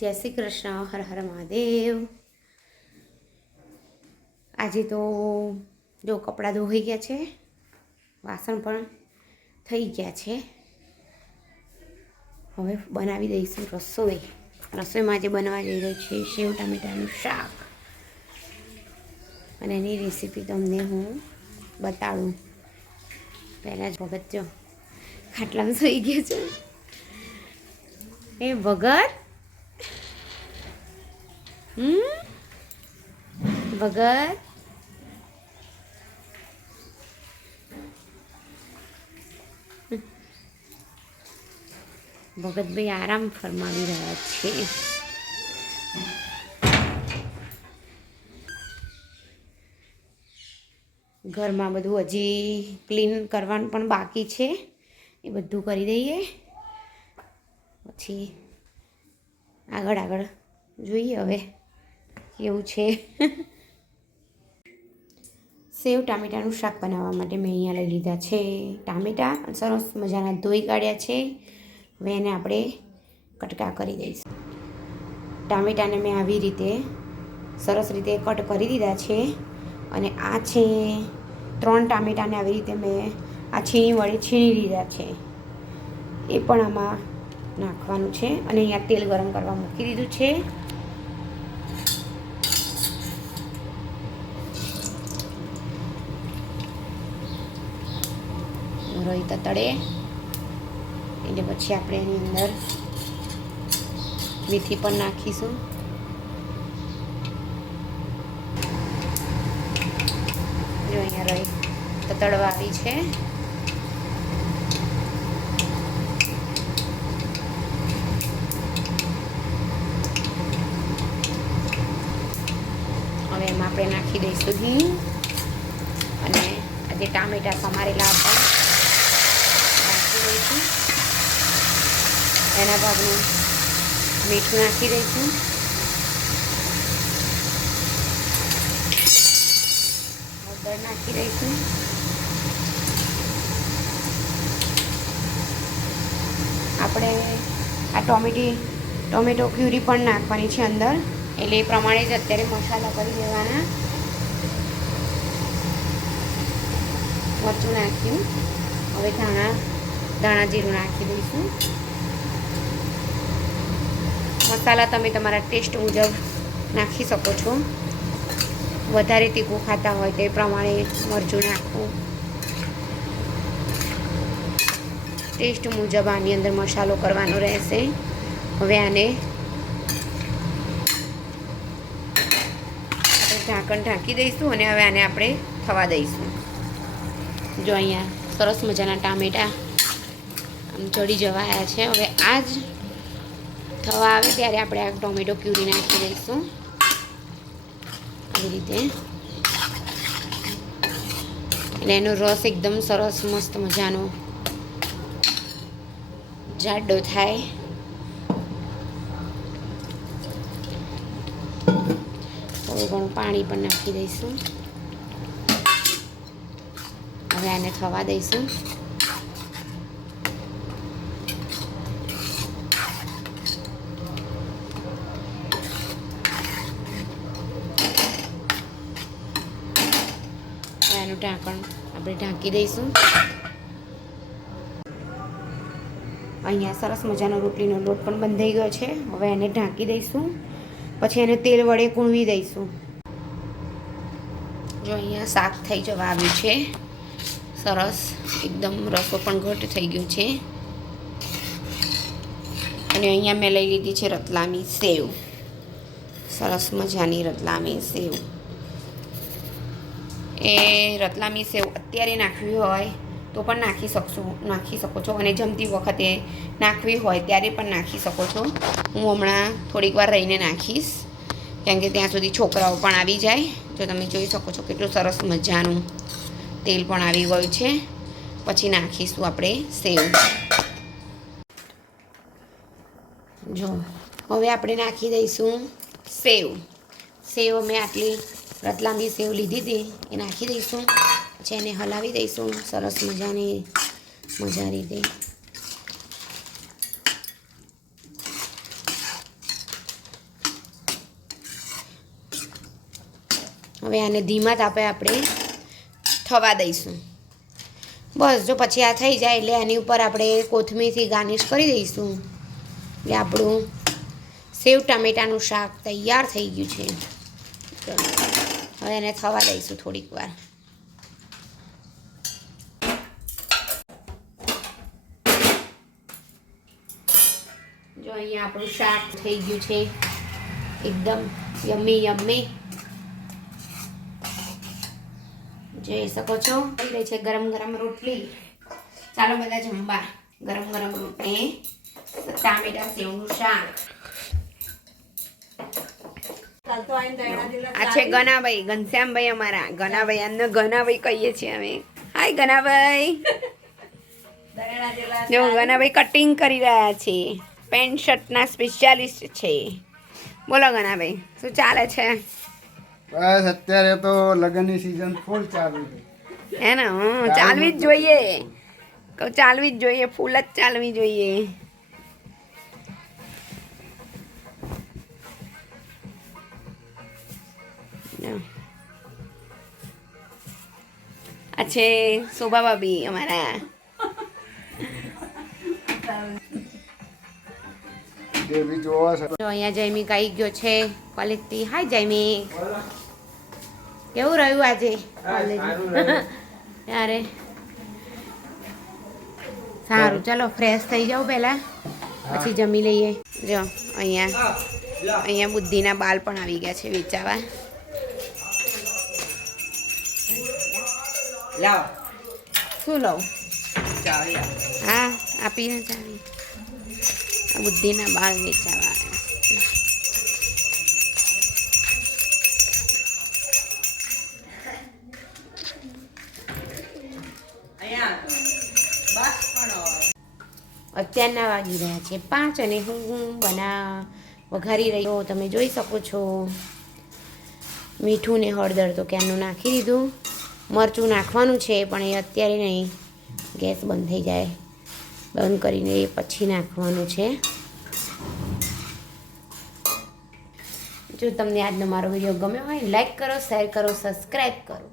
જય શ્રી કૃષ્ણ. હર હર મહાદેવ. આજે તો જો કપડાં ધોઈ ગયા છે, વાસણ પણ થઈ ગયા છે. હવે બનાવી દઈશું રસોઈ. રસોઈમાં આજે બનાવવા જઈ રહ્યું છે સેવ ટામેટાનું શાક, અને એની રેસીપી તમને હું બતાડું. પહેલાં જ ભગત જો ખાટલામાં સૂઈ ગયા છે. એ ભગત ભગત ભગતભાઈ આરામ ફરમાવી રહ્યા છે. ઘરમાં બધું હજી ક્લીન કરવાનું પણ બાકી છે, એ બધું કરી દઈએ પછી આગળ જોઈએ હવે કેવું છે. સેવ ટામેટાનું શાક બનાવવા માટે મેં અહીંયા લઈ લીધા છે ટામેટાં, સરસ મજાના ધોઈ કાઢ્યા છે. હવે એને આપણે કટકા કરી દઈશું. ટામેટાને મેં આવી રીતે સરસ રીતે કટ કરી દીધા છે. અને આ છે 3 ટામેટાને આવી રીતે મેં આ છીણી વડે છીણી લીધા છે, એ પણ આમાં નાખવાનું છે. અને અહીંયા તેલ ગરમ કરવા મૂકી દીધું છે. રોઈ તળે એટલે પછી આપણે એની અંદર મેથી પણ નાખીશું. જો અહીંયા રહી તળવા આવી છે. હવે એમાં આપણે નાખી દઈશું ઘી, અને આ જે ટામેટા સમારેલા હતા નાખી દઈશું. એના ભાગનું મીઠું નાખી દઈશું. હળદર નાખી દઈશું. આપણે આ ટોમેટો પ્યુરી પણ નાખવાની છે અંદર, એટલે એ પ્રમાણે જ અત્યારે મસાલા કરી દેવાના. મરચું નાખ્યું. હવે ધાણા જીરું નાખી દઈશું. મસાલા તમે તમારા ટેસ્ટ મુજબ નાખી શકો છો. વધારે તીખું ખાતા હોય તે પ્રમાણે મરચું નાખવું. ટેસ્ટ મુજબ આની અંદર મસાલો કરવાનો રહેશે. હવે આને ઢાંકણ ઢાંકી દઈશું, અને હવે આને આપણે થવા દઈશું. જો અહીંયા સરસ મજાના ટામેટાં આમ ચડી જવાયા છે. હવે આ જ થવા આવે ત્યારે આપણે આ ટોમેટો પ્યુરી નાખી દઈશું. આવી રીતે એટલે એનો રસ એકદમ સરસ મસ્ત મજાનો જાડો થાય. થોડું ઘણું પાણી પણ નાખી દઈશું. હવે આને થવા દઈશું. એનું ઢાંકણ આપણે ઢાંકી દઈશું. અહીંયા સરસ મજાનો રોટલીનો લોટ પણ બંધાઈ ગયો છે. હવે એને ઢાંકી દઈશું, પછી એને તેલ વડે કૂણવી દઈશું. જો અહીંયા શાક થઈ જવા આવ્યું છે સરસ, એકદમ રસો પણ ઘટ થઈ ગયો છે. અને અહીંયા મેં લઈ લીધી છે રતલામી સેવ, સરસ મજાની રતલામી સેવ. એ રતલામી સેવ અત્યારે નાખવી હોય તો પણ નાખી શકો છો, અને જમતી વખતે નાખવી હોય ત્યારે પણ નાખી શકો છો. હું હમણાં થોડીક વાર રહીને નાખીશ, કેમ કે ત્યાં સુધી છોકરાઓ પણ આવી જાય. તો તમે જોઈ શકો છો કેટલું સરસ મજાનું તેલ પણ આવી ગયું છે. પછી નાખીશું આપણે સેવ. જો હવે આપણે નાખી દઈશું સેવ મેં આટલી રતલામી સેવ લીધી હતી એ નાખી દઈશું. પછી એને હલાવી દઈશું સરસ મજાની રીતે. હવે આને ધીમા તાપે આપણે થવા દઈશું. બસ જો પછી આ થઈ જાય એટલે એની ઉપર આપણે કોથમીરથી ગાર્નિશ કરી દઈશું. એટલે આપણું સેવ ટામેટાનું શાક તૈયાર થઈ ગયું છે. હવે એને થવા દઈશું થોડીક વાર. જો અહીંયા આપણું શાક થઈ ગયું છે એકદમ યમ્મી યમ્મી. જોઈ શકો છો થઈ રહી છે ગરમ ગરમ રોટલી. ચાલો બધા જમવા. ગરમ ગરમ રોટલી, ટામેટા સેવનું શાક. આ છે ગનાભાઈ, ઘનશ્યામભાઈ અમારા. ગનાભાઈ અમને ગનાભાઈ કહીએ છીએ અમે. હાય ગનાભાઈ. જો ગનાભાઈ કટિંગ કરી રહ્યા છે. પેન્ટ શર્ટના સ્પેશિયાલિસ્ટ છે. બોલો ગનાભાઈ, શું ચાલે છે? બસ અત્યારે તો લગ્નની સીઝન ફૂલ ચાલુ છે. હે ને? ચાલવી જ જોઈએ. કહું ચાલવી જ જોઈએ, ફૂલ જ ચાલવી જોઈએ. આ છે શોભા ભાભી અમારા. જો અહીંયા જયમિક આવી ગયો છે કોલેજથી. હાય જયમિક, કેવું રહ્યું આજે કોલેજ? યારે સારું, ચલો ફ્રેશ થઈ જાઓ પહેલાં, પછી જમી લઈએ. જો અહીંયા બુદ્ધિના બાલ પણ આવી ગયા છે વેચાવા. શું લઉં? હા આપીને ચાવી. આ બુદ્ધિના બાલ વેચાવા અત્યારના વાગી રહ્યા છે 5 અને હું વઘારી રહ્યો. તમે જોઈ શકો છો મીઠું ને હળદર તો ક્યારનું નાખી દીધું. મરચું નાખવાનું છે પણ એ અત્યારે નહીં, ગેસ બંધ થઈ જાય બંધ કરીને એ પછી નાખવાનું છે. જો તમને આજનો મારો વિડીયો ગમ્યો હોય લાઈક કરો, શેર કરો, સબસ્ક્રાઈબ કરો.